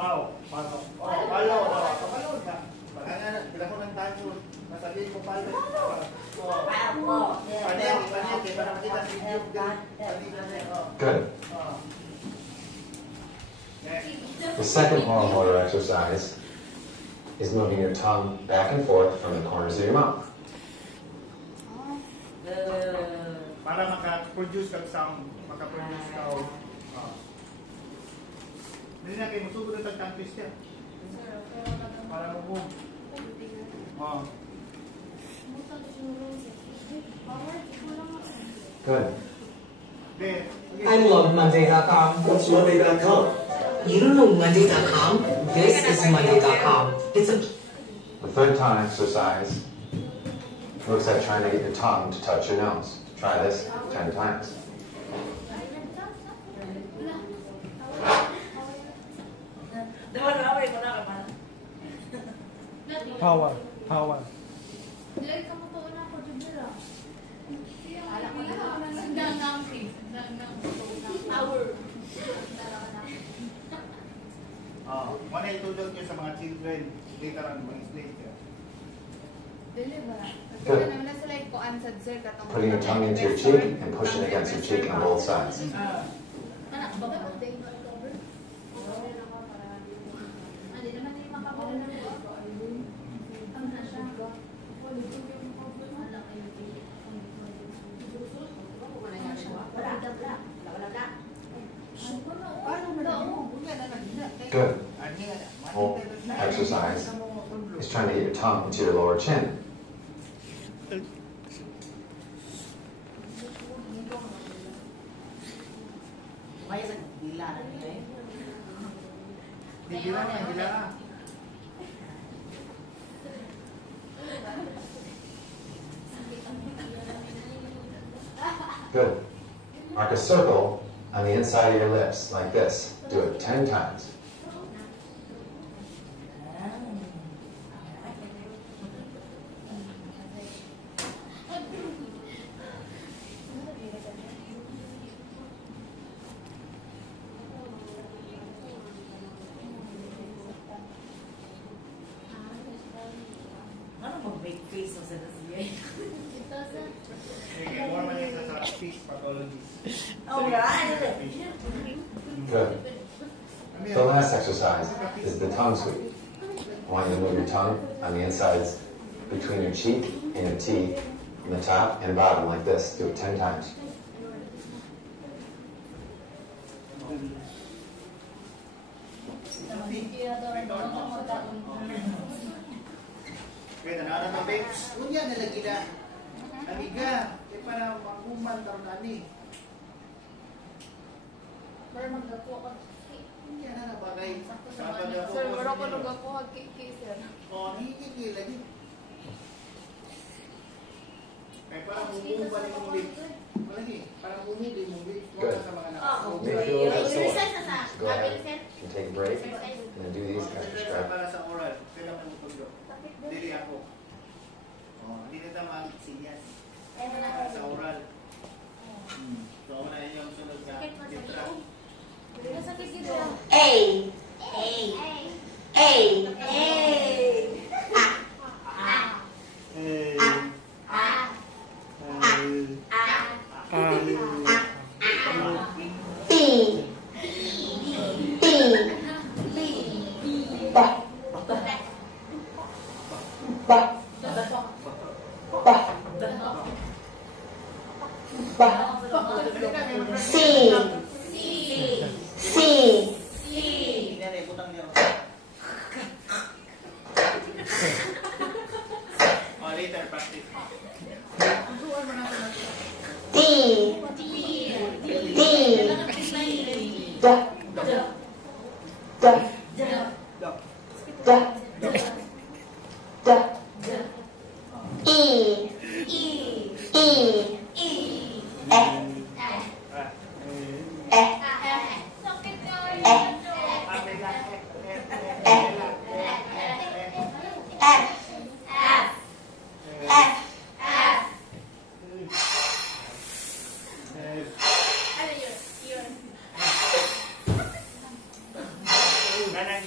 Good. The second oral motor exercise is moving your tongue back and forth from the corners of your mouth. Para maka-produce kag sound, maka-produce ka. Hindi na kayo masugod ang tag-tangkis niya. Para mo-boom. Good. I'm LoveMonday.com. What's Monday.com? You don't know Monday.com? This is Monday.com. It's a... The third tongue exercise looks like trying to get your tongue to touch your nose. Try this 10 times. Power. Mana itutulog niyo sa mga children? Later on, mag-explain ka. Good. Putting your tongue into your cheek and pushing against your cheek on both sides. Good. Whole exercise is trying to get your tongue into your lower chin. Good. Mark a circle on the inside of your lips, like this. Do it 10 times. Good. The last exercise is the tongue sweep. I want you to move your tongue on the insides between your cheek and your teeth, on the top and bottom like this. Do it 10 times. Kaya na na babes, unya na lagi na. Amiga, para makuman taron ani. Para magdako ka. Unya na bagay. Sir, wala ko nagako kay sir. Oh, hindi lagi. Kaya para bumubog pa rin yung lips. Malagi, para bumubog yung lips. Good. Sa mga May feel that so go ahead. You can take a break and then do these extra para sa oral. Kailan mo pagdo? Dili ako. Oh, hindi na tama sinyas. Sa oral. So, ako na yung sunod na litra. A.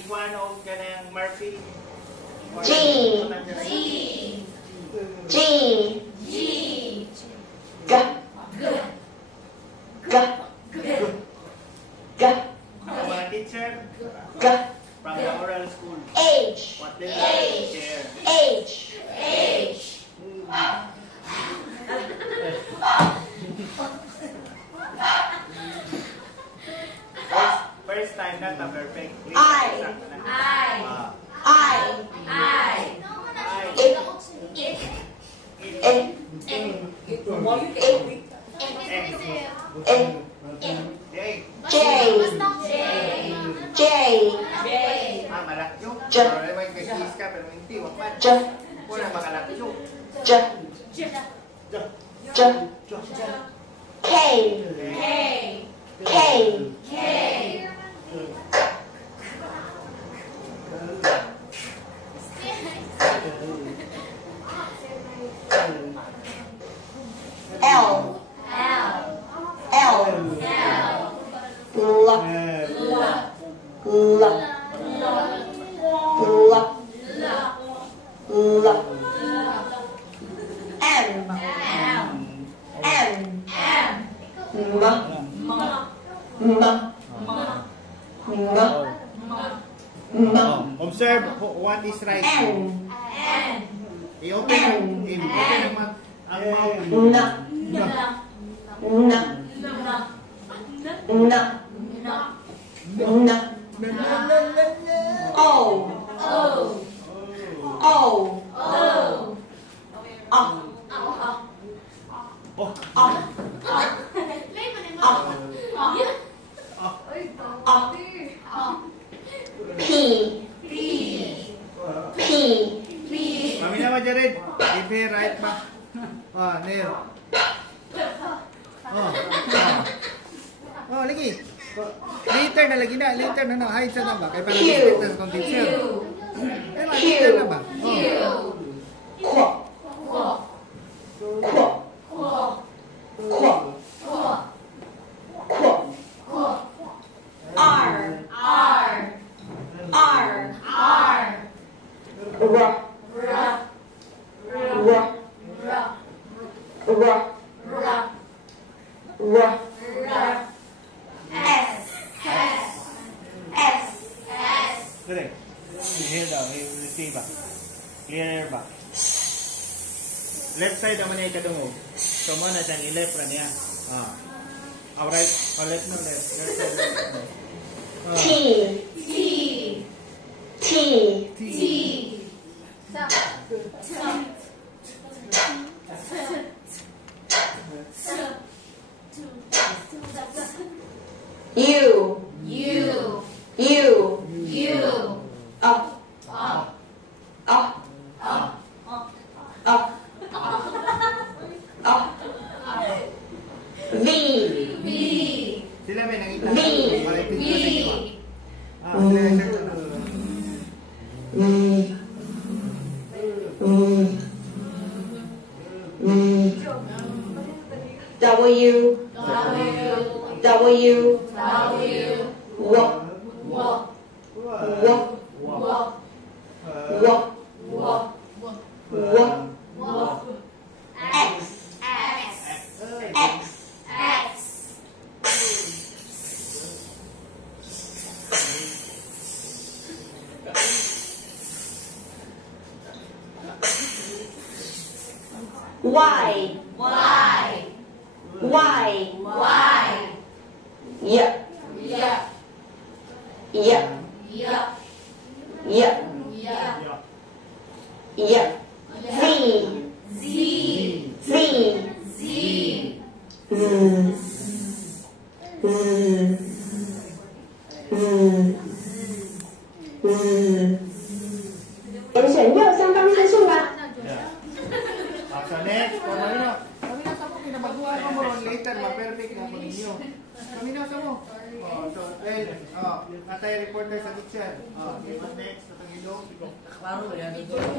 iguana o ka ng Murphy? G. G. G. G. G. Ang mga teacher G. from the oral school. H. What they like to share. H. First time, not a perfect. I. J. Malakyo. J. Pero may kagis ka, pero hindi. Wag man. J. Wala makalakyo. J. J. K. K. L. L. Observe what is right. I-open ang mouth. Mami na Jared. Give her right ba? Neil. Lagi. Later na lagi na. Later na. Hide sa na ba? Kaya parang expect na sa teacher. Later na ba? Correct. Here daw. See ba? Clear ba? Left side naman niya ikadungog. So mo na siyang i-left ra niya. Alright. Left no left. Left side. Sila may nakita. Malipit ko sa iwa. So next, kami na sa mo, pinabagawa mo later, ma-perfect na po ninyo. Kami na sa mo. So, atay reporter sa teacher. Okay, what next? Tatangilong. Klaro ba yan? Good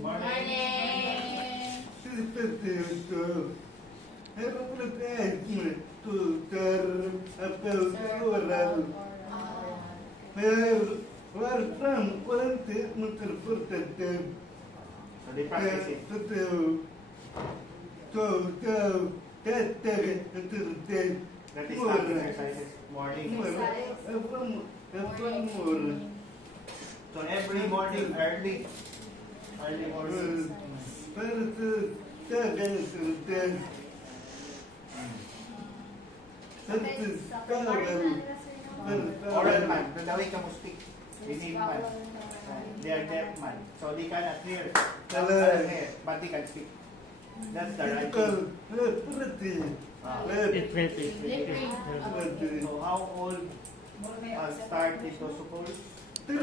morning. So they practice it. That is not exercises. Morning. So every morning, early morning. Oral man, dadawin ka mo speak. Listening man. They are deaf man. So they cannot hear. But they can speak. That's the right thing. So how old start into school? 3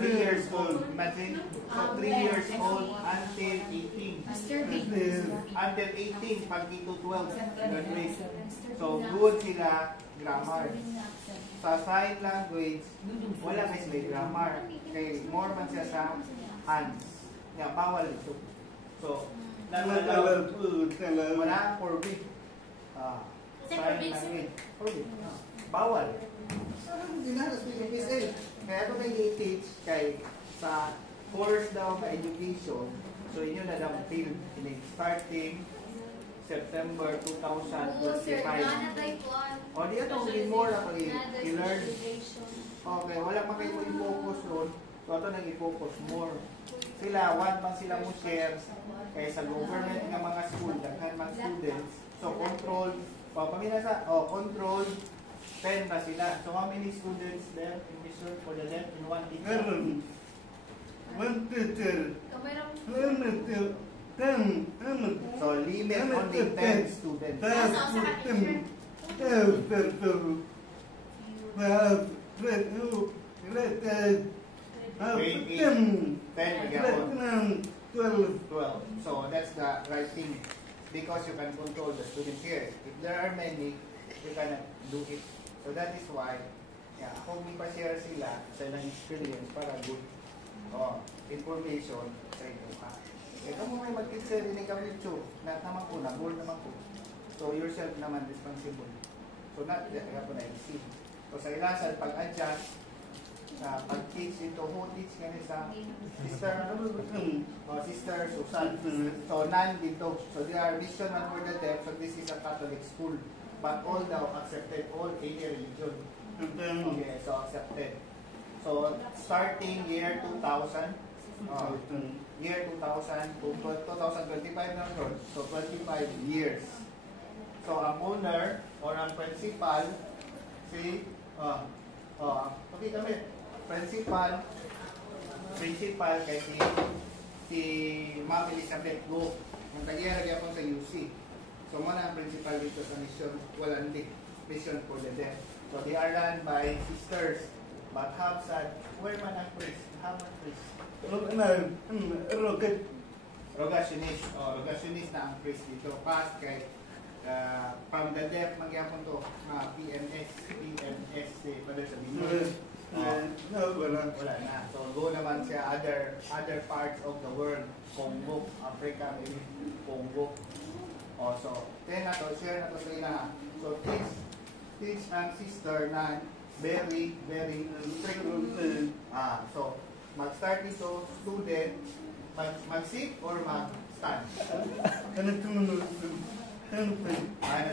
years old. Imagine. So 3 years old until 18. Until 18, pag dito 12, graduate. So good sila grammar. Sa sign language, wala na sila grammar. Kaya more man siya sa hands. Nga, bawal ito. So, wala forbid. Sign language. Forbid. Bawal. Kaya ito may i-teach kay sa course daw ka education. So, inyo na daw till starting September 2025. O, di ito, more ako i-learn. Okay, wala pa kayo i-focus ron. So, ito nang i-focus more. Sila, one man sila mo share kaya sa government ng mga school, daghan mga students. So, control, control 10 na sila. So, how many students there in Mr. for the deaf in one teacher? One teacher. So, limit only 10 students. 12. So, that's the right thing. Because you can control the students here. If there are many, you cannot do it. So, that is why, kung ipa-share sila sa ilang experience para good information sa inyo ka. Ito mo may mag-teacher din ikaw YouTube na naman ko, na-board naman ko. So, yourself naman responsible. So, not that ka po na-exceed. So, sa ilasan, pag-adjust, pag-teach ito, who teach nga sa Sister, Sister Susan. So, none dito. So, they are mission man for the deaf. So, this is a Catholic school. But all now accepted, all any religion. Okay, so accepted. So, starting year 2000, year 2000 to 2025 na ron. So, 25 years. So, ang owner or ang principal, okay kami, principal kay si Ma'am Elizabeth Go. Ang tagyaragya po sa UC. So, muna ang principal dito sa Mission Walandi, Mission for the Deaf. So, they are run by sisters. But how sad, where man ang priest? How man priest? Rogationist. Rogationist na ang priest dito. Past kay from the deaf, magyapon to na PMS, pwede sabihin. Wala na. So, go naman siya other parts of the world. Congo, Africa, maybe Congo. So, share na to sa ila. So, teach ang sister na very, very strict. So, mag-start dito, student, mag-sit or mag-stand? Na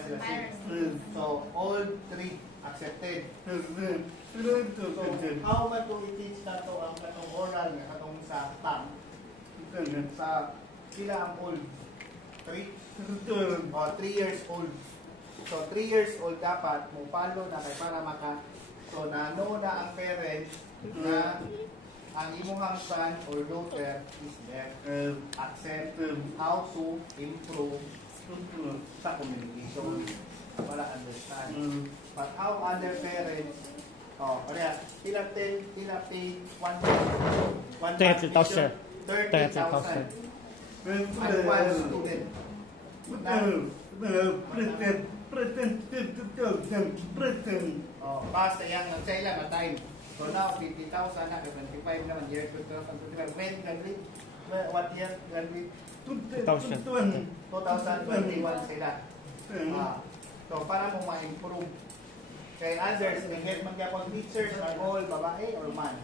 sila sit. So, all three accepted. So, how ba to i-teach na to ang katong oral nga katong sa tongue? Sa sila ang old? 3 years old. So, 3 years old dapat mo follow na kay para so, na-know na ang parents na ang imuhang son or daughter is deaf. Accept how to improve sa communication para understand. But how other parents sila pay 30,000 and one student. Basta yan sa ilang na time. So now 50,000 na 25 naman year 2025. When graduate? What year graduate? 2021 sila. So para mo ma-improve Kay others, the head magyapon teachers are all babae or man?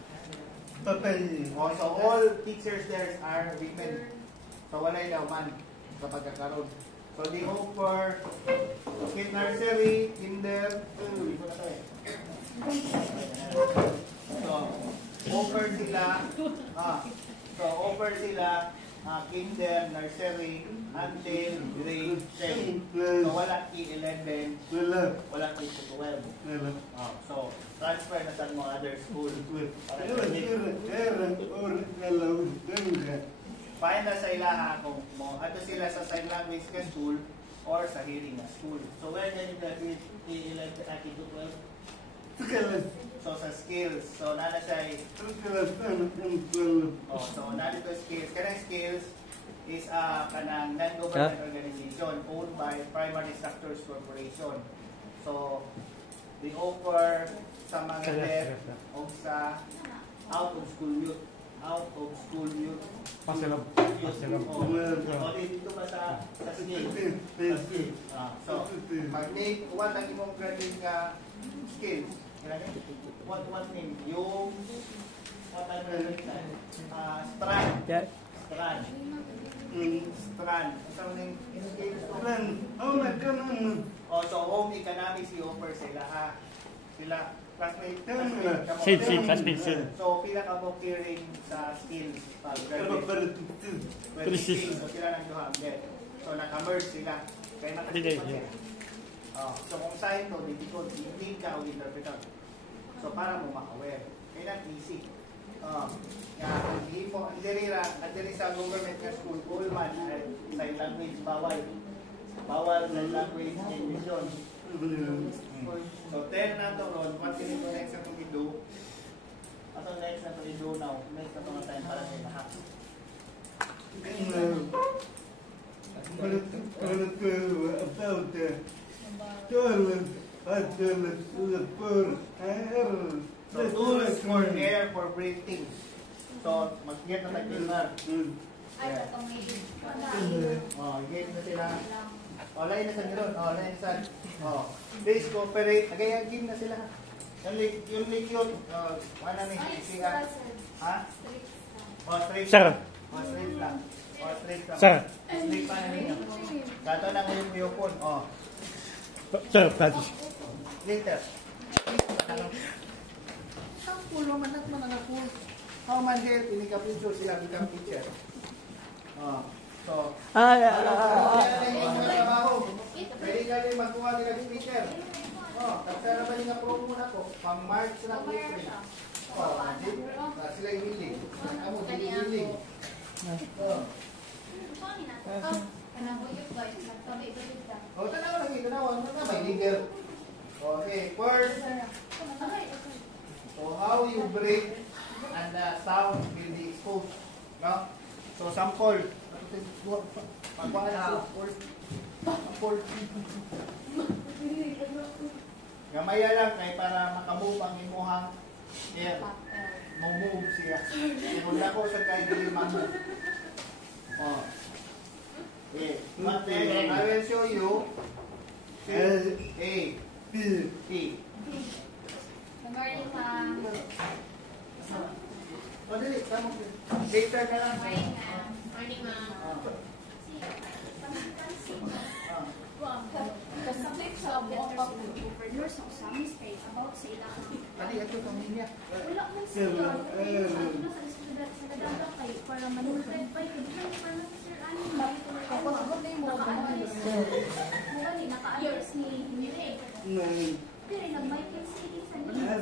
Babae. So all teachers there are women. So walay daw man sa pagkakaroon. So they offer kid nursery, kinder, so offer sila kinder, nursery until grade 10. So wala K11, wala K12. So transfer na sa mga other school. Paano na sa ilaha kung mo ato sila sa sign language ka school or sa hearing na school. So where can you graduate K11 at K12? So sa skills. So nana siya so nana to skills. Kanang skills is kanang non-government organization owned by Primary Instructors Corporation. So they offer sa mga deaf o sa out of school youth. Pasilab. Dito ba sa skills? So mag-name one lang imong graduate ka skills. What name? Yung what I'm Strand. Strand. Isang name skills. So home economics i-offer sila sila classmate. So pila ka mo caring sa skills pag graduate. So sila nang duhamget. So naka-merge sila. Kaya nakasipat sila. So kung sa'yo to, difficult, hindi ka o interpreter. So para mo ma-aware. Kaya not easy. Hindi sa government na school, all man, sign language, bawal sign language, English yun. So 10 na to ron, what you need to next na to i-do? Atong next na to i-do now, next na to nga time para sa lahat. So tools for air for breathing. So mag-get na tag-ilmar. Get na sila. Lain na sa nilon. Lain sa. Please cooperate. Nagayagin na sila. Yung liquid, ano ni? Siya. Ha? Straight. Sir. Straight lang. Straight lang. Sir. Straight pa na ninyo. Kato na ngayon biyopon. Sir, practice. Later. Ang pulo man at mananapul. How man help ini kapitso sila become teacher. So, pwede ka rin magkuha nila ng teacher. Kasi na ba nga promo na ko? Pang-March na po. Sila yung willing. Amo, hindi willing. Tanaw lagi, tanaw. May leader. Okay, first. So, how you break and the sound will be exposed. No? So, sample. Pagkuha na sample. Gamaya lang kay para makamove ang imuhang air. Move siya. Kung ako sa kay dili mamove. Okay. But then I will show you A, B, T. Morning, ma'am. Dali, tama. Later ka lang. Morning, ma'am. Kasabit sa buong pag-governor sa usang mistake about sa ilang Tadi, ito pamilya. wala man sila sa kadala kayo para manulad pa yun para sir ano naka-address ni Mire pero nag-Michael City sa niya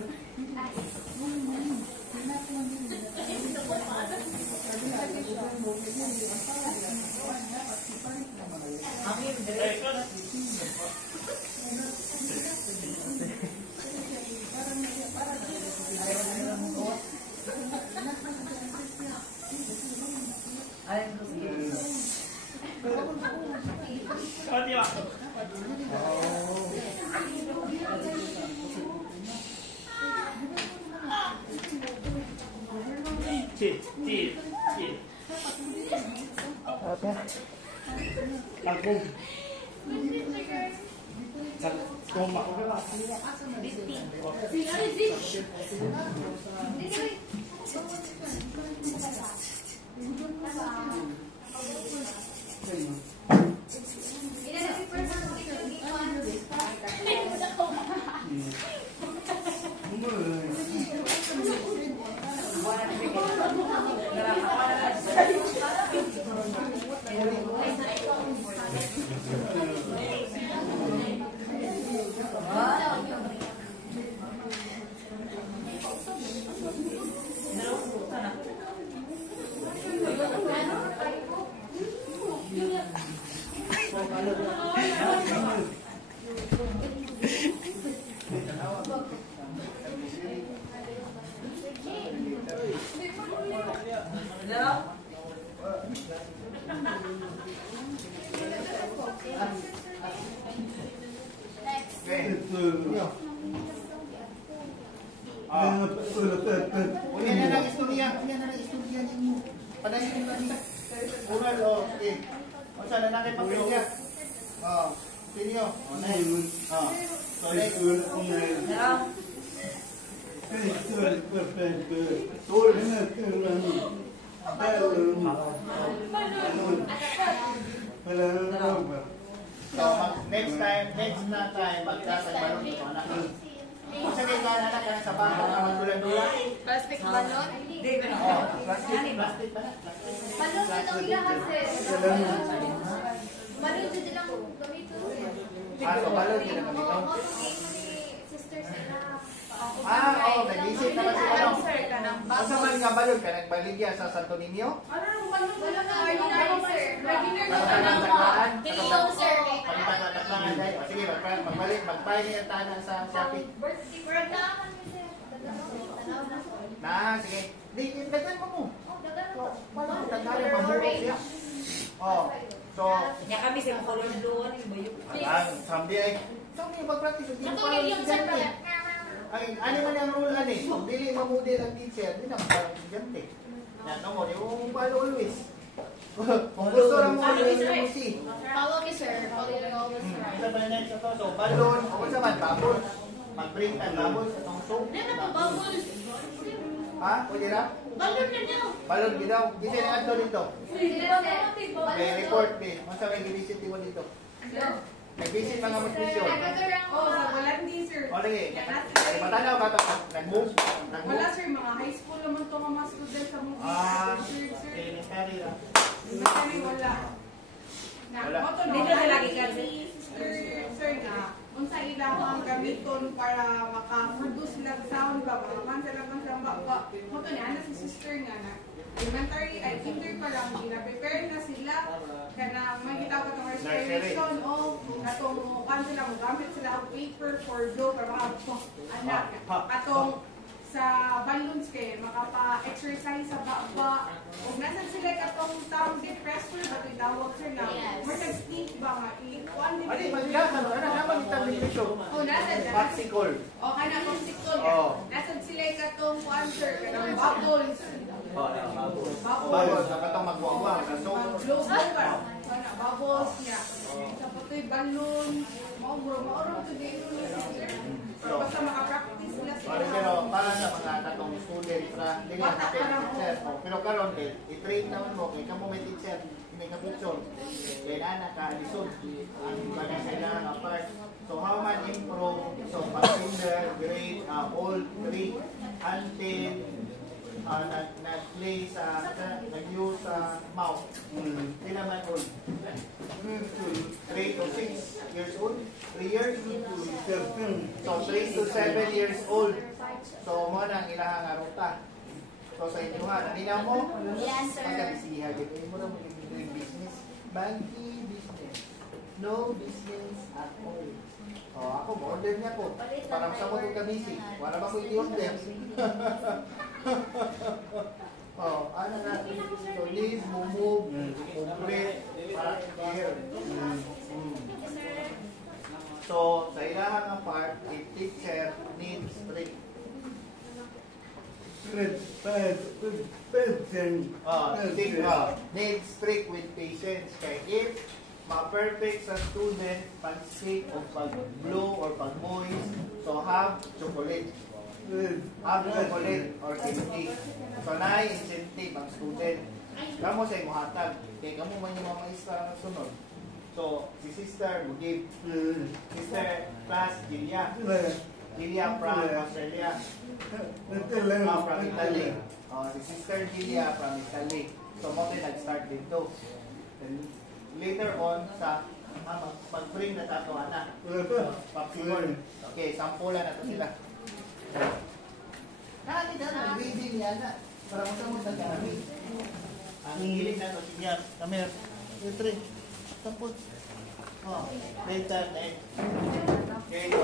Unya na lang istorya ninyo. Padayon mo kami. Ural o, sige. O siya, nanakay pagpilya. O, sinyo. O, next. O, so next. Tool. So, next na time, magkakagbalong ito, anak. Kung sa kayo anak ka sa bangko na magdulan-dulan. Plastic balon? Oh, plastic ba? Balon dito ang ilahan, sir. Balon dito lang gamito, sir. So balon yun ang Oo, gamito. okay, sister sila. Oo, may visit naman si ano. Sir, ka ng Asa man nga balon ka, nagbaligya sa Santo Niño? Wala na, ordinary, sir. Regular na Para lang. taklaan. Dito, sir. Pagkakataklakan dahil. O sige, magbalik, magpahin niya tanan sa Shopee. Birthday, birthday, sir. Na, sige. Di, dagan mo mo. Oh, dagan mo. Walang tagkaya, pamurok siya. Oh, so, Ya kami sa color blue ano yung bayok. Samdi ay, samdi mag-practice. Hindi mo Ito parang yung sir estudyante. pala. Ay, ano man ang rule ani? Kung dili mamudel ang teacher, di na parang estudyante. Yan, no mo, yung follow always. Kung gusto lang mo, yung si. Follow me, sir. Follow me always, sir. Isa pa na next ito. So, balon, o sa man, bubbles. Mag-bring time bubbles sa tong soap. Ano na bubbles? Ha? Pwede na? Balon na daw. Balon, gidaw. Gisa na ato dito. Balon. May report, be. Kung sa may gibisit mo dito. May visit mga muspisyon. Oh, sa Walandi sir. O, lagi. Matanaw ka ito. Nag-move. Wala sir, mga high school naman to mga student sa movie. Sir, sir. Elementary lang. Elementary wala. Wala. Moto no, dito na lagi kasi. Sir nga, unsa ilang ang gamiton para maka-produce lang sound ba, man sila man sa ba. Moto ni ana si sister nga na elementary ay kinder pa lang gina-prepare na sila kana makita ko tong respiration o katong kan sila mo gamit sila og paper for dough para anak atong sa balloons kay makapa-exercise sa baba ug nasan sila katong tawag din pressure ba tawag sir na more tag stink ba nga ikuan din Ano, maglakan. Ano naman itang nutrition? oh nasan Popsicle. o kana popsicle Oh. nasan sila katong answer kanang bubbles Bubbles. Nakatang magwawang. So, Globe ka. Sana bubbles niya. Sa patoy balloon. Maurong to din ni sir. Basta maka-practice sila pero para sa mga katong students na hindi nga Bata kay pa lang teacher. Pero karon kay i-train naman mo kay kamo may teacher, may kaputson. Kay ana ka lisod ang mga kailangan nga part. So how man improve so kinder, grade, all three until nag-play sa nag-use sa mouth. Hindi naman old. 3 to 6 years old? 3 years? So 3 to 7 years old. So mo nang ilahang aruta. So sa inyo ha, nalinaw mo? Yes, sir. Pagkabisiha, gawin mo lang doing business. Banking business. No business at all. Oh, ako, order niya po. Parang sa mo yung kabisi. Wala ba ko i-order? Oh, ano na? So, leave, move, complete, para here. So, sa ilahan ng part, a teacher needs strict. Needs strict with patience. Kaya if ma-perfect sa student pag-stick o pag-blow or pag-moist. So, have chocolate. Have chocolate or candy. So, na-incentive ang student. Kamo sa imo hatag. Kaya kamo man yung mga maestra na sunod. So, si sister will give sister class Gilia. Gilia from Australia. From Italy. Si sister Gilia from Italy. So, mo din nag-start dito. Then, later on, sa mag-bring na tato anak. Popsicle. Okay, sampulan na to sila. Kani na, nag-reading yan na. Para mo sa mga nag-arami. Ang hilig na to, sige, come here. 2, 3. Sampul. Oh, later, next. Okay, so,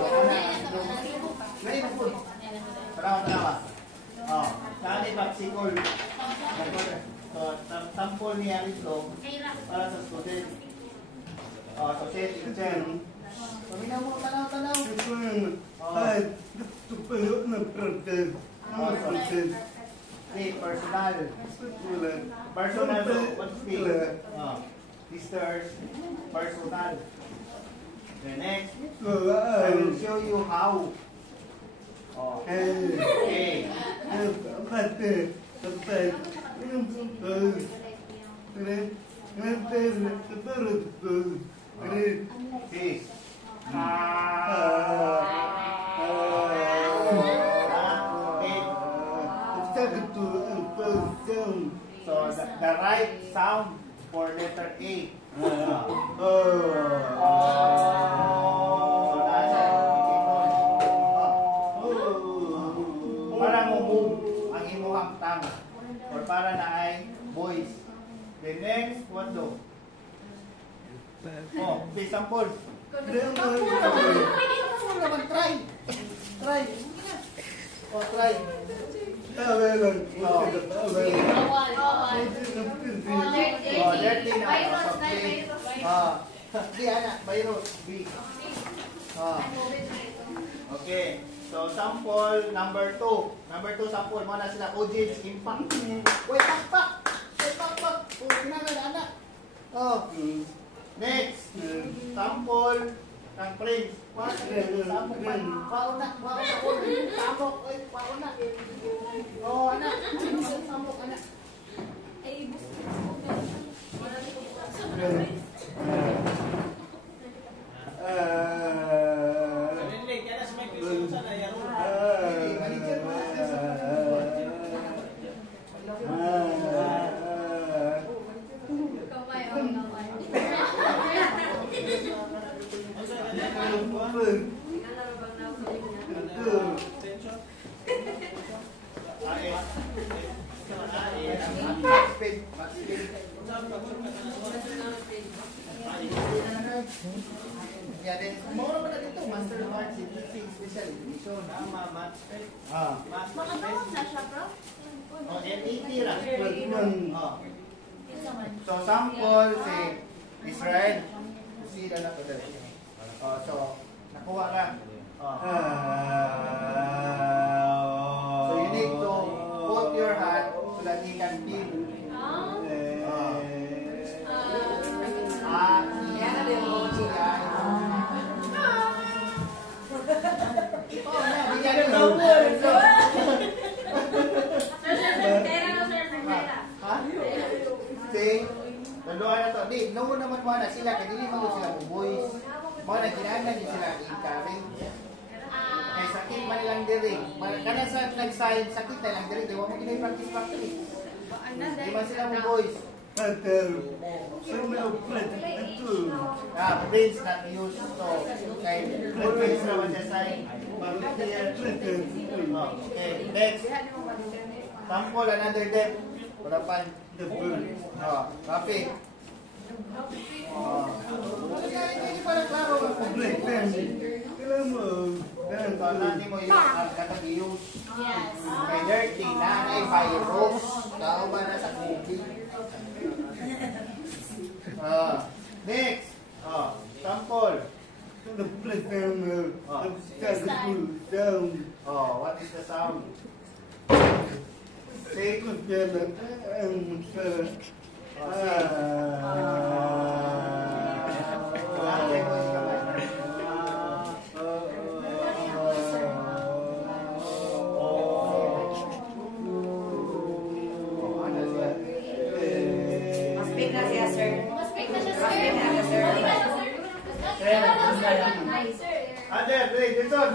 ready na po. Tarawa. Oh, kani popsicle. So, sample niya ito para sa student. Oh, so, say teacher. Paminaw mo, tanaw. Okay, personal. Personal, what's the? Sisters, personal. Okay, next. I will show you how. Oh, okay. Okay. So the right sound for letter A. Para mo move ang imuhang tang or para na ay voice. The next, what do? Oh, okay, sample. Sample naman, try. Try. Oh, try. Dirty na. Di, anak, virus. B. Okay. So, sample number 2. Number 2 sample. Mga na sila. Audience impact. Wait, pakpak. Oh, kinagal, anak. Oh. Next. Sample ng Prince. Sample pa. Pauna. Samok. Oy, pauna. Oh, anak. Samok, anak. Ay, gusto. Mura pa na dito, Master of Arts in Teaching Special Education. Math. Mga tawag na siya, bro? Oh, NET lang. So, sample si Israel. Sila na ito. So, nakuha ka. So, you need to put your hand so that you can feel. Nandoon na to. Di, noon naman mo na sila. Kaya dili mo sila mong boys. Mga na ginagnan din sila encourage. Kaya sakit man lang diri. Kana sa nag-science, sakit na lang diri. Di mo ginay-practice. Di man sila mong boys. Prince not used to. Kaya always naman siya sign. Okay, next. Sample, another depth. Harapan. Copy. Hindi pa lang klaro. Hindi mo yung katag-use. May dirty na, may virus. Tao ba na sa COVID? Next. Sample. What is the sound? Say. Say voice ka ba? Speak na siya, sir. Mas big na siya, sir. Mas big na siya, sir. Mali na siya, sir. Hi, sir. Ate, play, Jason.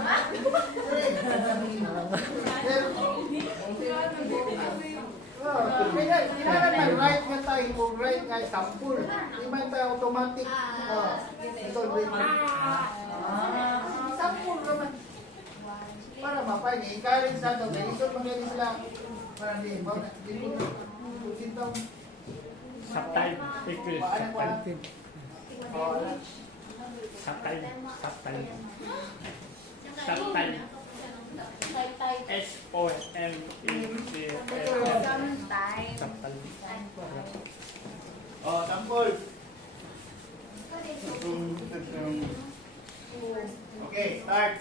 Kailangan na right nga tayo, kung right nga sample. Di man tayo automatic. Jason, wait. Sample naman. Para mapay, i-encourage sa ito. Kaya Jason, magaling sila. Para di mo sintaw. Subtitle. Subtitle. Subtitle. Subtitle. Subtitle. S-O-M-E-T-L. Subtitle. Sample. Okay, start.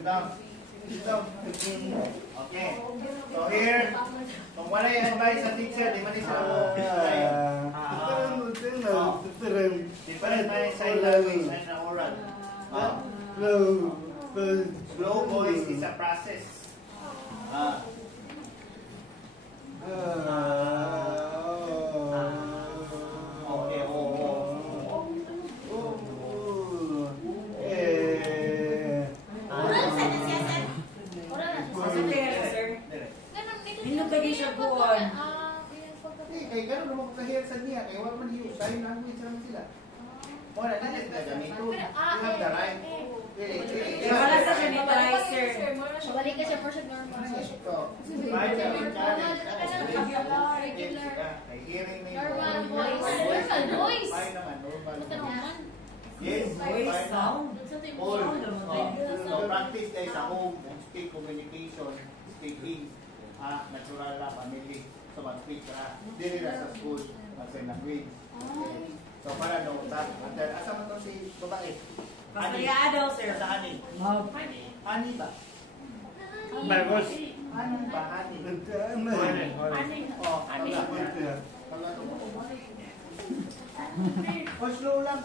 Down. Okay. So here, kung wala yung advice sa teacher, di man sila mo. Different may sign language and oral. Slow voice is a process. Okay, Oral sa na siya, sir. Oral na siya, Mas sir. clear, sir. Ganun, dito Hindi lagi siya buwan. Kaya gano'n naman ko kahir sa niya, kaya wala man yung sign language naman sila. Wala na nila gamito. You have the right. Wala sa ganito, sir. Balik ka siya for siya normal. Normal voice. Normal voice. Ito naman. Yes, Voice sound. all. So practice tayo sa home, speak communication, speaking, natural na family. So mag-speak ka, dili na sa school, mag-sign language. So para no, asa mo to si babae? Masaya daw, sir. Sa ani? Ani ba? Marcos. Ani ba? Ani. Slow lang.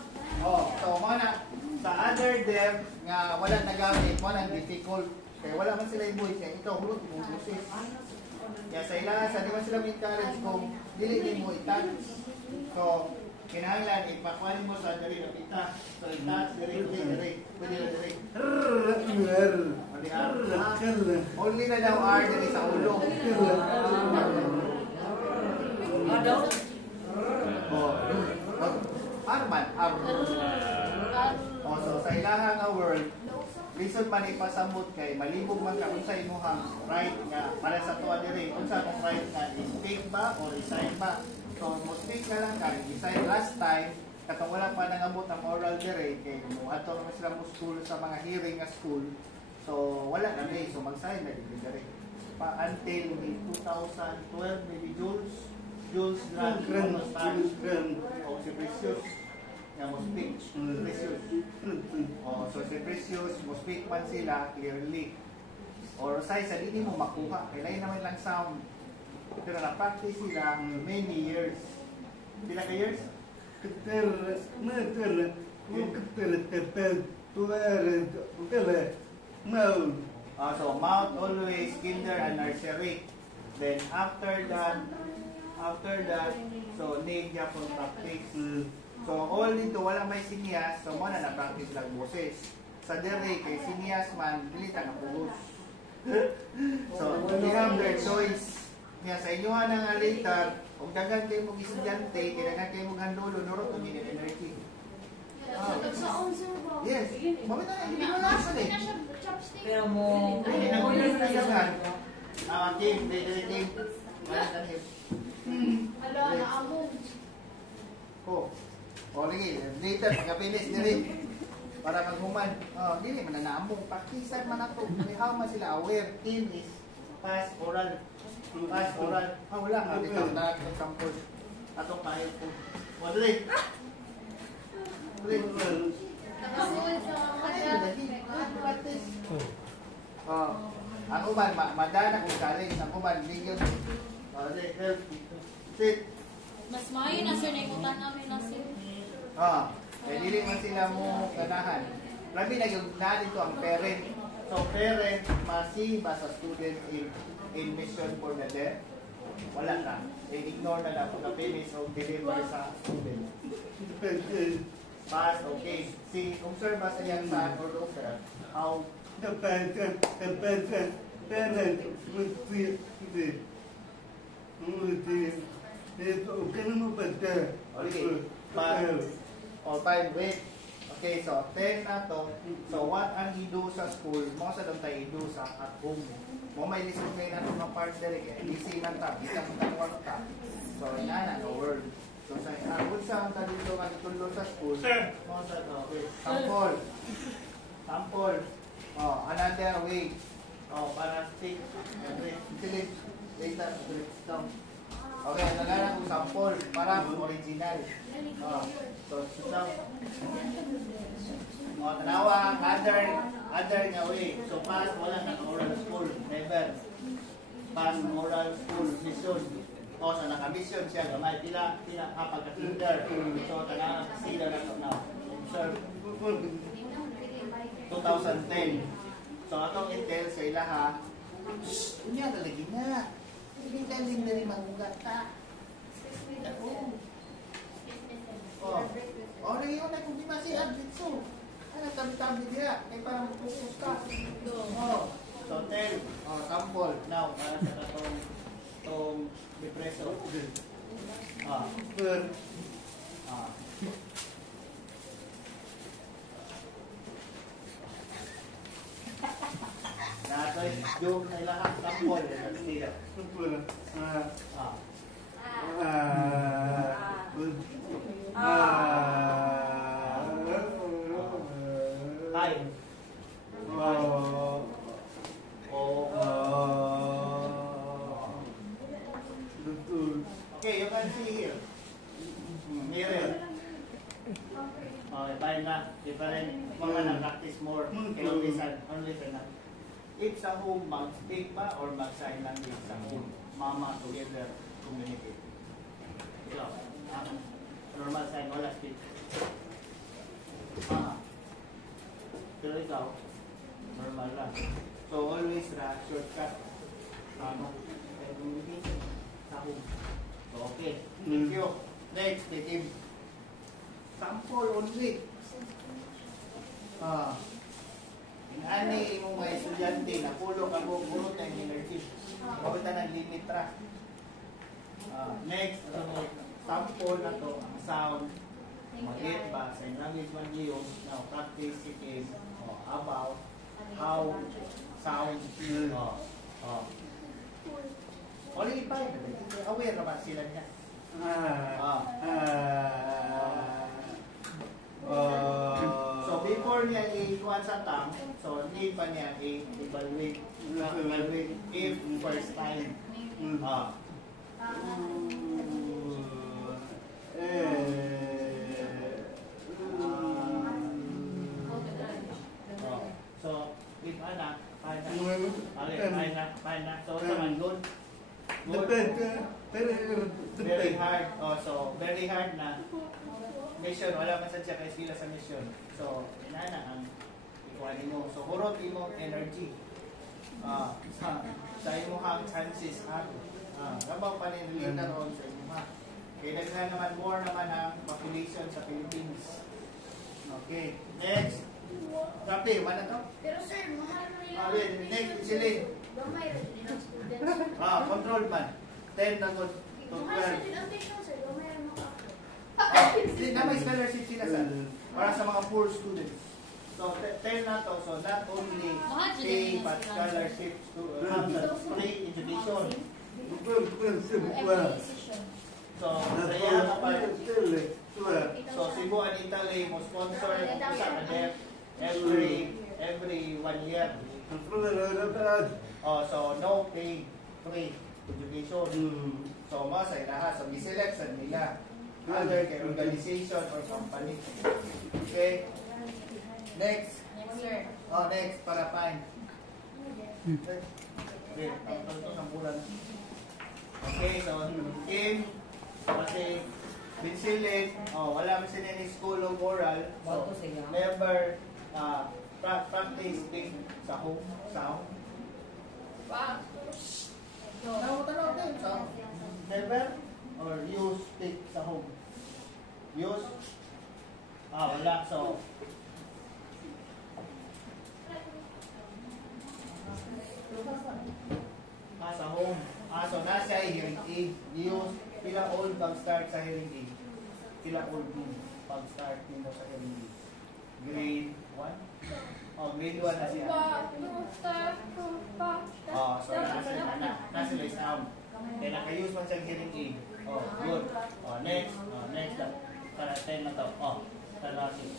So mana sa other them nga wala nagamit mo nang difficult. Kaya wala man sila yung voice. Ito hulot mo boses. Kaya sa ilangan sa di man sila encourage kung dili din mo i-touch. So kinahanglan ipakuan mo sa diri na pita. So i-touch diri. Pwede na diri. Only na daw R diri sa ulo. Daw? Arman, so sa ilaha nga word, reason man ipasambot kay malibog man ka unsa imong right nga para sa tuwa diri, unsa tong right nga i-speak ba or i-sign ba. So mo speak na lang ka, i-sign last time katong wala pa nangabot ang oral diri kay mo ato naman sila mo school sa mga hearing nga school. So wala na day, so mag-sign na diri. Pa until 2012 maybe Jules Grant o si Precious nga mo speak Precious so si Precious mo speak man sila clearly or sa dili mo makuha kailangan naman lang sound pero na-practice sila many years pila ka years? So mouth always kinder and nursery then after that so need niya for practice. So all dito wala may sinias, so mo na practice lang boses. Sa dere kay sinias man dili ta napugos. So they have their choice. Nga sa inyo na nga later, kung daghan kayo mong estudyante, kailangan kayo mong handolo, nurot to minute energy. Yes. Mamit na, hindi mo nasa eh. Pero mo... Ay, nagulis na yan. Kim, Kim. Alo, naamog. Lagi, later, pagka-finish diri. Para maghuman. Dili man na naamog. Pakisan man ato. How man sila aware. Team is pass oral. Pass oral. Wala nga. Dito na itong sample. Atong kahit po. Dali. Ang uban, madana kung challenge. Ang uban, bigyan. Sit. Mas maayo na, sir. Naikutan namin na, sir. Kaya dili man sila mo ganahan. Labi na yung na dito ang parent. So parent masi ba sa student in mission for the deaf? Wala na. I-ignore na lang pagka-finish o deliver sa student. Pass, okay. Si observe ba sa iyang son or daughter how the parent would feel it. Okay naman ba ito? okay. Pass. Or fine, wait. Okay, so 10 na to. So what ang i-do sa school, mo sa dong tayo i-do sa at home. Mo may listen kayo na itong part dali kaya listen lang ta, bisang tanong ta. So inana no word. So sa good sa ta dito nga ditulo sa school. Mo sa to. Sample. Sample. Oh, another way. Oh, para stick. Silip. Later, down. Okay, nagana ko sample para original. Oh, so daw. Oh, tanawa other nga way. So pass wala na oral school, never. Pass oral school mission. O sa naka-mission siya gamay pila pagka-kinder. So tanawa sila na to now. Sir, 2010. So atong intel sa ilaha. Unya lagi na. Hindi galing na rin magugat ta. Oh, na yun ay kung di masihan dito. Ano tabi-tabi diya? Ay parang focus ka. Oh, so tell. Oh, sample. Now, para sa itong depreso. Ah. Ah. Natoy, joke na ilahat sample. Sila. Hi. Okay, you can see here. Mirror. Okay, fine na. Different. Mga na-practice more. Okay, only na. If sa home, mag-speak ba or mag-sign language sa home? Mama together communicate. So, normal sign, wala speak. Pero ikaw, normal lang. So, always shortcut. Communication sa home. So, okay. Thank you. Next, take sample only. Ani mo mga estudyante na pulo ka mo puro na energy. Pagkita ng limit ra. Next, sample na to ang sound. Mag-get ba sa language man yung now practice it about how sound only pa aware naman sila niya. So before niya i-kuhan sa tang, so need pa niya i-evaluate if first time. So if anak, fine na. So naman good. Very hard. So very hard na. Mission, wala man sa siya kay sila sa mission. So, inana ang ikuha mo. So, hurot mo energy. Sa imuhang chances gabaw pa rin later on sa imuha. Kaya nagsahan naman more naman ang population sa Philippines. Okay. Next. Grabe, mana to? Pero sir, mahal mo yung... Next, Isilin. Gamay rin din ang students. Control man. 10 na good to 12. Mahal sa din ang techno, sir. Gamay rin mo ako. Na may scholarship sila para sa mga poor students. So, 10 na to. So, not only pay but scholarship to have the free education. So, saya kapag so, Cebu and Italy mo sponsor sa kadep every 1 year. So, no pay, free education. So, mga sa ilaha. So, giselect sa nila. Other kay organization or company. Okay. Next. Sir. Next para find. Okay, ang bulan. Okay, so in kasi Penicillin, wala man sila ni school of oral. So, never practice speak sa home sound. Tanaw din. So, never or use speak sa home. Use. Wala. So, sa home. So, nasa hearing aid. Use. Pila old pag-start sa hearing aid? Pila old din pag-start nito sa hearing aid? Grade 1? Grade 1 na siya. So nasa sila sound. Then naka-use man siyang hearing aid. Good. Next lang. Para 10 na to. Para natin.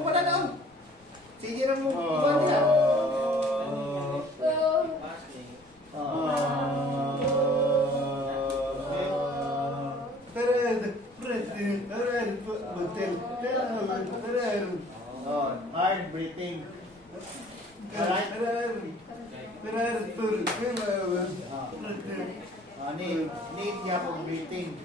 Wala na. Sige lang mo. Iban nila. Hard breathing. Alright? Need niya pong breathing.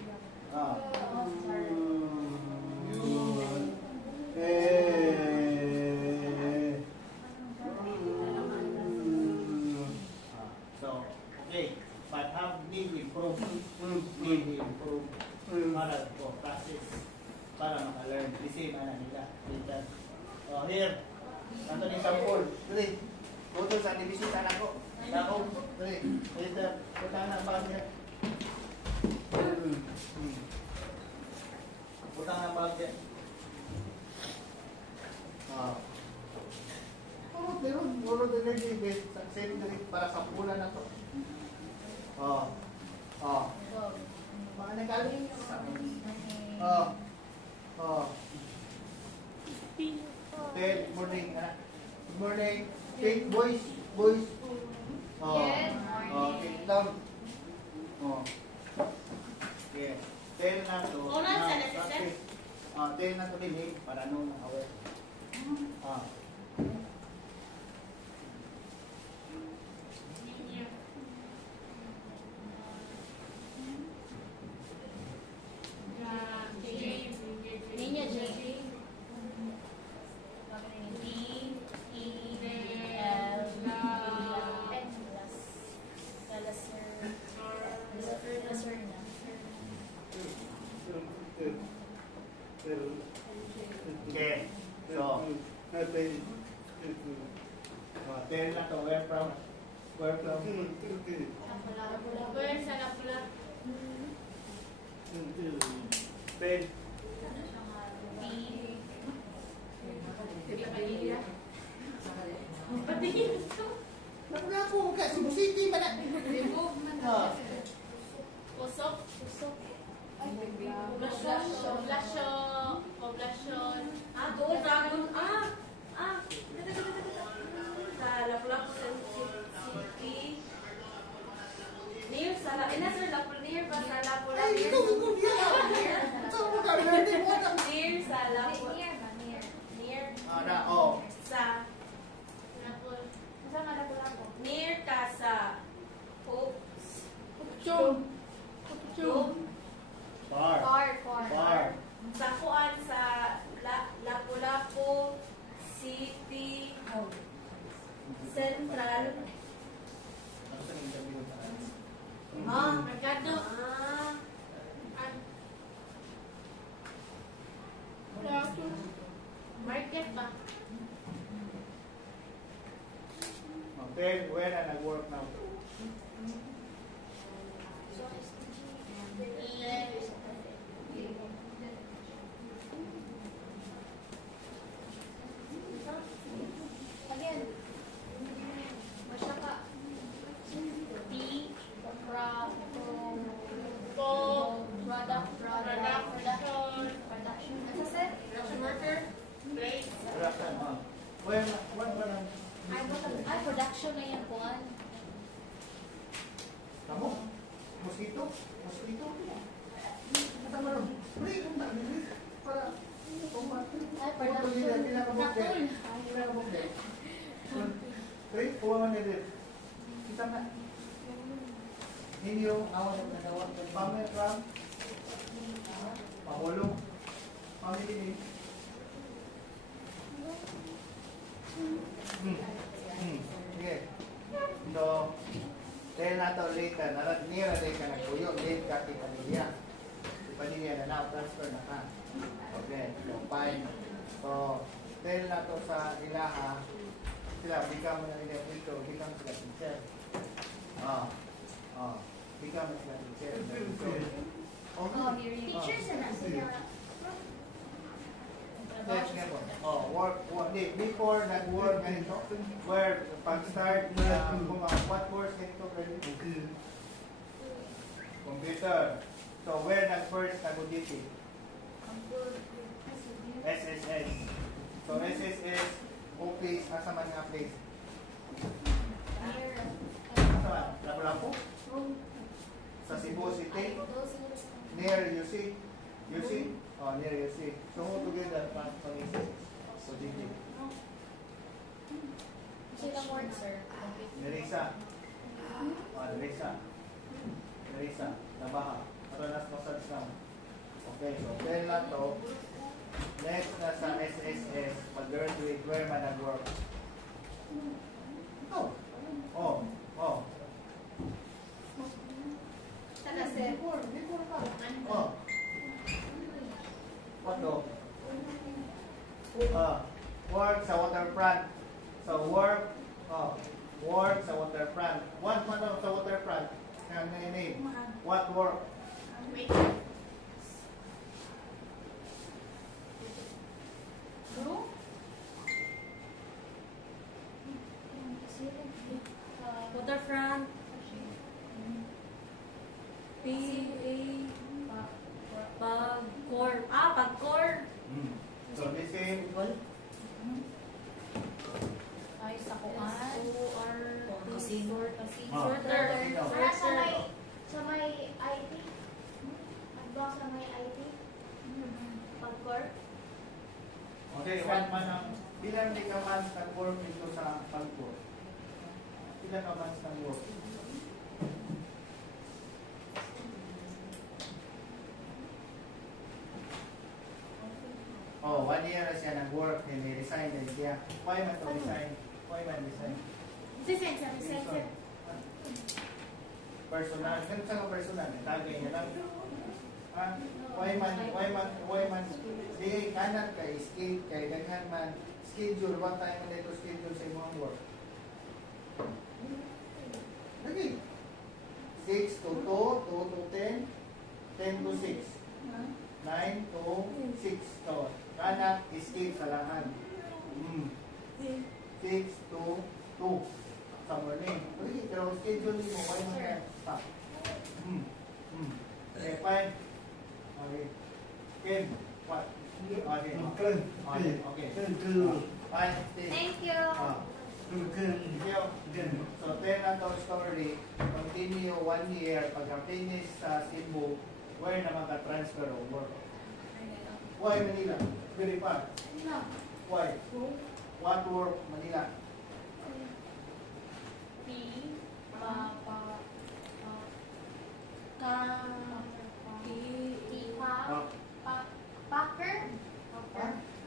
So, okay. But have need improve. Need improve. Para po, practice. Para maka-learn. Listen, nila. Later. Here. Nanto ni sample. Dali. Photo sa division anak ko. Dako. Dali. Later. Punta na ba niya? Punta na ba niya? Puro din success din para sa pula na to. Mga nagaling. Good morning, anak. Good morning. Take boys. Yes, morning. Take down. Yes. Tell na to. Tell na to din para no aware. Niña J. Okay. So, tell na to where from? Where sa Lapula? Pen. Nagna ko kasi City man. Usok. Poblasyon. Doon dragon. Sa Lapu-Lapu City. Near sa Lapu-Lapu. Near ba sa Lapu-Lapu? Ay, ikaw diyan. Ikaw mo ka learning mo na. Near sa Lapu-Lapu. Near. Sa near ka sa Hope. Far. Sa kuan sa Lapu-Lapu City Central. Mercado. Market ba? Then where I work now? Again. Masya ka. Production. Ano sa set? Production worker. Where lang? Ay, production na yan po. Kamu? Mosquito? Tama lang. Break ang dami. Para Ay, production. Nakul. Break, kuha man nila. Isa na. Ninyo, awan ang nagawa. Pamela from? Paolo. Family name? Sige. So, tell na to later. Nira rin ka nagpuyo. Late ka kay pamilya. Si pamilya na now transfer na ka. Okay. So, fine. So, tell na to sa ilaha. Sila, become na nila dito. Become sila teacher. Become sila teacher. Okay. Teachers na sila. Work. Before nag-work ganito, where pag-start what course ganito ganito? Computer. So where nag-first nag-audit? SSS. So SSS, office, asa man nga place? Asa man? Lapu-Lapu? Sa Cebu City? Near UC? UC? Oh, near UC. So who together pa sa SSS? So DD. Sila word, sir. Nerisa. Nerisa. Nabaha. Matalas massage lang. Okay, so then lang to. Next na sa SSS, pag-graduate, where man nag-work? Oh. Saka, sir. Oh. What do? Work sa waterfront. So work sa waterfront. What man sa waterfront? Ang name. What work? Waterfront. Pagkor. Pagkor. So the same. Ay, sakuan. Casino. Sorter. Para sa may IT. Agba sa may IT. Pag-work. Okay, one man ang bilang di ka man nag-work dito sa pag-work. Ilan ka man nag-work? Oh, 1 year na siya nag-work and resign din siya. Why man to resign? Why man resign? Sir. Personal. Ganun sa mga personal. Tagay niya lang. Why man di kanan kay skill kay ganyan man schedule what time man ito schedule sa imong work. Lagi. 6 to 2, 2 to 10, 10 to 6. 9 to 6 to kanan skill sa lahan. 6 to 2 sa morning. Lagi pero schedule mo why man yan stop. Okay, fine. Okay. Ken, what? Okay. Fine, stay. Thank you. Thank you. So, tell na to story. Continue 1 year. Pagka-finish sa Cebu, where na magka-transfer of work? Why Manila? Very far. Why? What work Manila?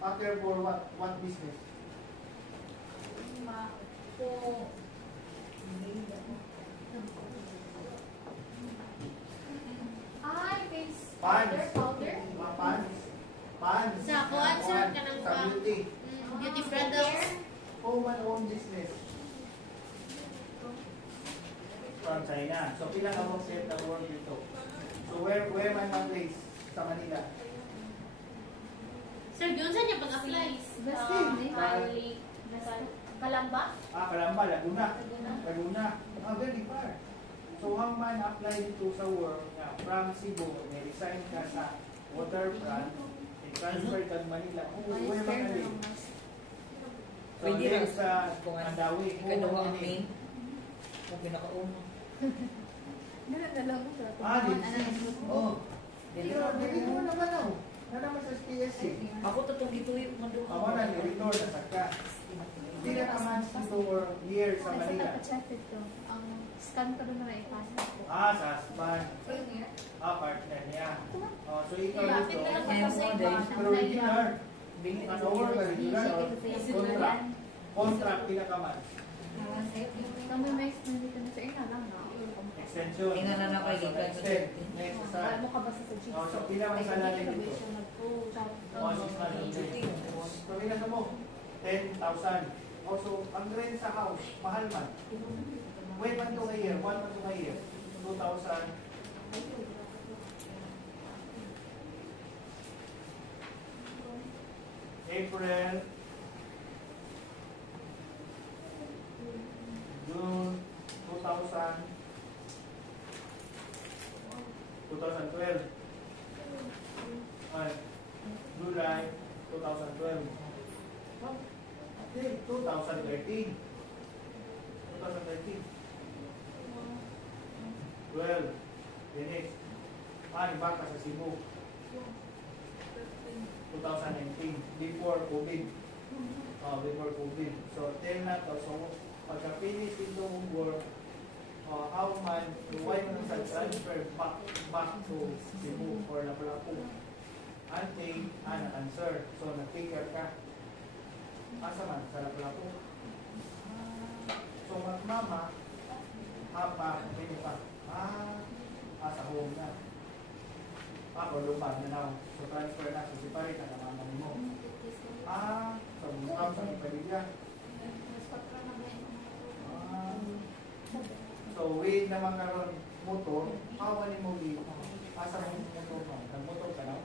Packer for what? What business? Pans. Pans. Sa kuwan, sir, kanang Sa beauty. beauty products. Home and own business. From China. So, pila ka mong set ng work dito? So, where man place sa Manila? Sir, yun saan niya pag-apply? Kalamba? Kalamba, Laguna. Very far. So, hang man apply dito sa work na from Cebu, may resign ka sa waterfront, i-transfer ka Manila. Where man ka din? So, Pwede then rin sa Mandawi, Ikaduha ang main. Kung pinakauna. Dito mo naman ako. Na naman sa PSC. Ako tatong dito yung manduha. Ako na, ni-return na sa ka. Pinaka-months or year sa Manila. Check ito. Ang scan ko doon na ipasa ko. Sa husband. Partner niya. So ikaw Lapit dito. na lang ako sa iba. Pero regular. Ano work ka regular? Contract. Contract pinaka-months. Kami may explain dito na sa ina lang. Extension. Inga na lang kayo. Extend. Next sa Alam mo ka ba sa GC? So pinaka sa natin dito. So pinaka mo. 10,000. Also, ang rent sa house, mahal man. When man to a year? 1 man to a year? 2,000. April, June, 2000, 2012, July, 2012, okay, 2013, 2013, 12, Dinex, iba ka sa Cebu, 2019, before COVID. Before COVID. So, tell na to. So, pagka-finish itong work, how man, why man sa transfer back to Cebu or Lapu-Lapu. Until, answer. So, nag-figure ka. Asa man? Sa Lapu-Lapu. So, magmama, pwede pa. Sa home na. Or lumad na now. So, transfer na. So, separate na naman mo. So, mukha sa ipalilya. So, with naman karon motor, kawan mo dito. Asa mo motor mo? Nag-motor ka now?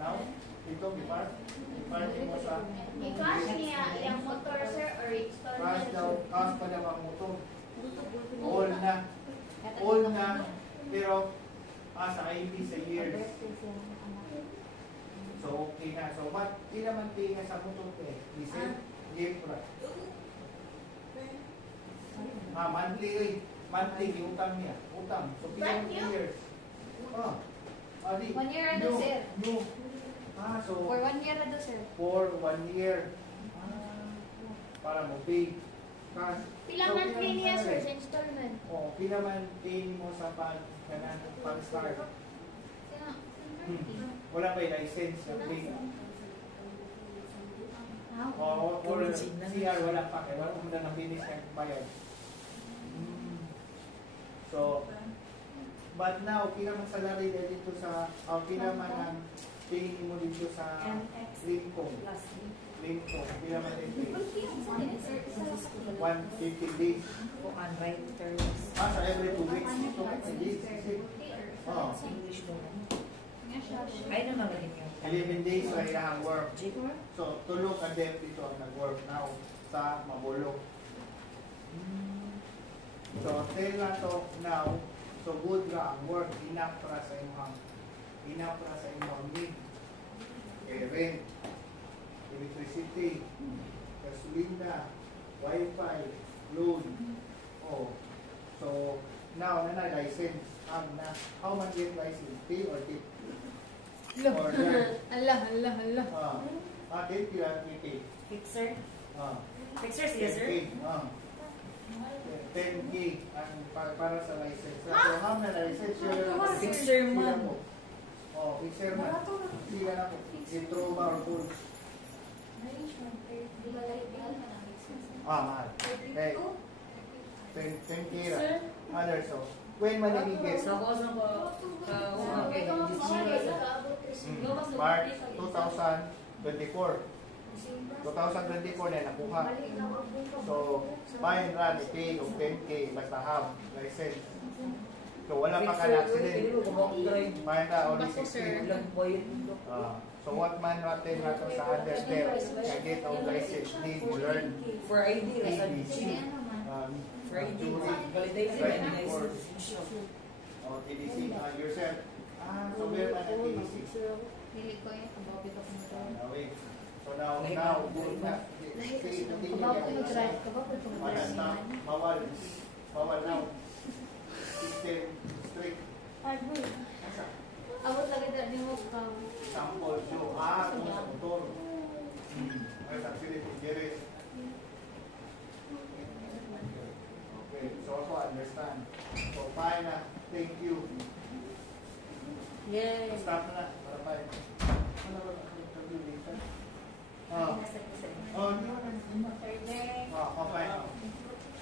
Now? Ito, gipart? Gipart mo sa... I-cash niya yung motor, sir, or install Cash daw, niya? cash pa daw ang motor. All na. All na. Pero, sa IB sa years. So, okay na. So, what? Di naman tingin sa motor ko eh. Listen, give ra. Monthly eh. Monthly, utang niya. Utang. So, Brand pinang new? years. Di. 1 year na, sir. New. So, For 1 year na, sir. for 1 year. Para mo pay. Cash. Pila So, monthly pinang niya, sir, salary. sa installment? Pila man pay mo sa pag-start. Wala pa yung license. Okay. Or CR wala pa. Kaya wala mo na na-finish ng bayad. So, but now, pila man salary na dito sa, pila man ang tingin mo dito sa Lincoln. Lincoln. Pila man din pay. 150 days. Sa every 2 weeks. 2 days. English mo. Ay, naman rin yun. 11 days sa ilang work. So, tulog ang dev dito ang nag-work now sa Mabulo. So, tell na to now, so good ra ang work, enough para sa imong need. Rent, electricity, gasolina, wifi, loan. So, now, license. How much get license? Pay or tip? Or Allah. tip, you have to pay. Fixer? Ah. Fixer siya, sir? 10K ang para sa license. So, how na license? Fixer man. Fixer man. Sila na po. Intro ba or full? Mahal. Okay. 10K ra. Others, so. When man nagigit? Sa ko sa ko, March 2024. 2024 na nakuha. So, fine run, pay of 10K, basta have license. So, wala pa ka na-accident. Fine na, only 16. So, what man natin natin sa other step, na-get of license, need to learn For ID, ABC. for ID, validate Driving course. TDC, yourself. So, where man ang TDC? Dili ko yung kababi ko sa Wait. So, now, good na. kababi ko mag-drive, kababi ko mag-drive. Bawal now. System strict. Ay, boy. Abot lagi na mo ka. Sample show. Kung sa motor. May accident injuries. understand. So, bye na. Thank you. Yay. Stop na.